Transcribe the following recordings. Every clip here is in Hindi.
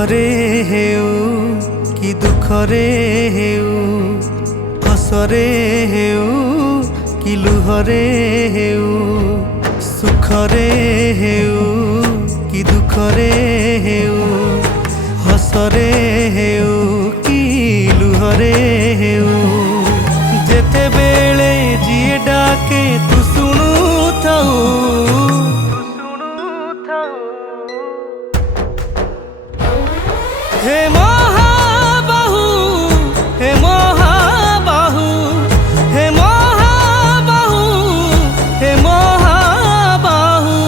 ସୁଖରେ ହେଉ କି ଦୁଃଖରେ ହେଉ, ହସରେ ହେଉ କି ଲୁହରେ ହେଉ, ସୁଖରେ ହେଉ କି ଦୁଃଖରେ ହେଉ, ହସରେ ହେଉ କି ଲୁହରେ ହେଉ, ଯେତେବେଳେ ଯିଏ ଡାକେ ତୁ ଶୁଣୁଥାଉ, हे महाबाहु, हे महाबाहु, हे महाबाहु, हे महाबाहु।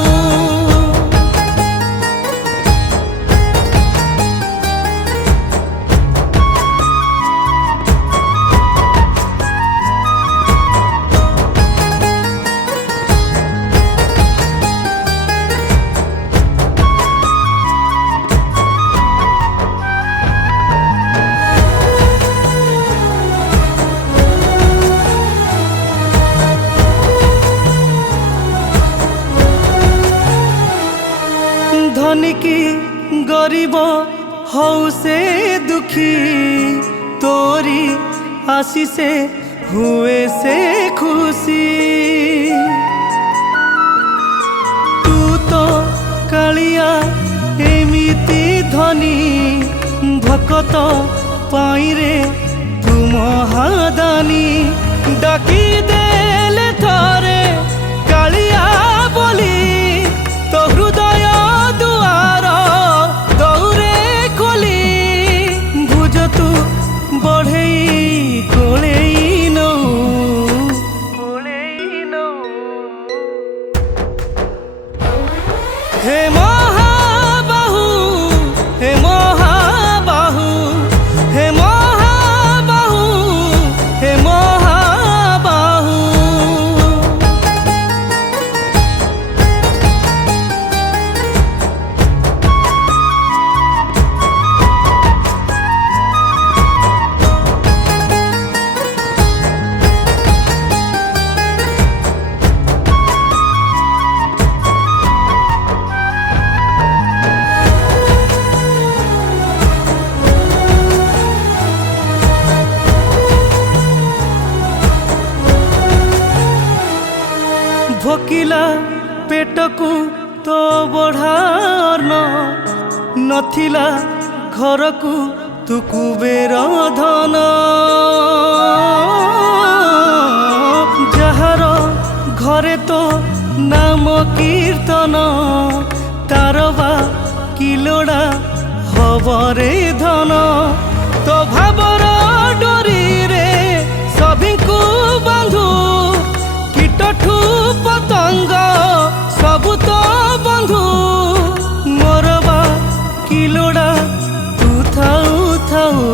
धनी की गरीब हौ से दुखी, तोरी आशीषे हुए से खुशी। तू तो कालिया एमिति धनी, भकत पाइरे तू महादानी, डाकी देले थरे कालिया बोली, तो हृदय दुआर दौरे खोली, भुज तू बढ़ई कोलेई नऊ, हे महाबाहु, हे महाबाहु, हे महाबाहु, हे महाबाहु। भोकिला पेटकू तो बढ़ाना, नथिला घरकू तू कुबेर धन, जहार घरे तो नाम कीर्तन, तारवा किलोड़ा हबरे धन, तो भावर डोरी रे सभिंकु बंधु, कीटठू पतंग सबु तो बंधु, मोरबा किलोड़ा तू थाऊ थाऊ,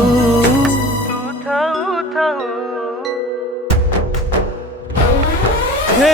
हे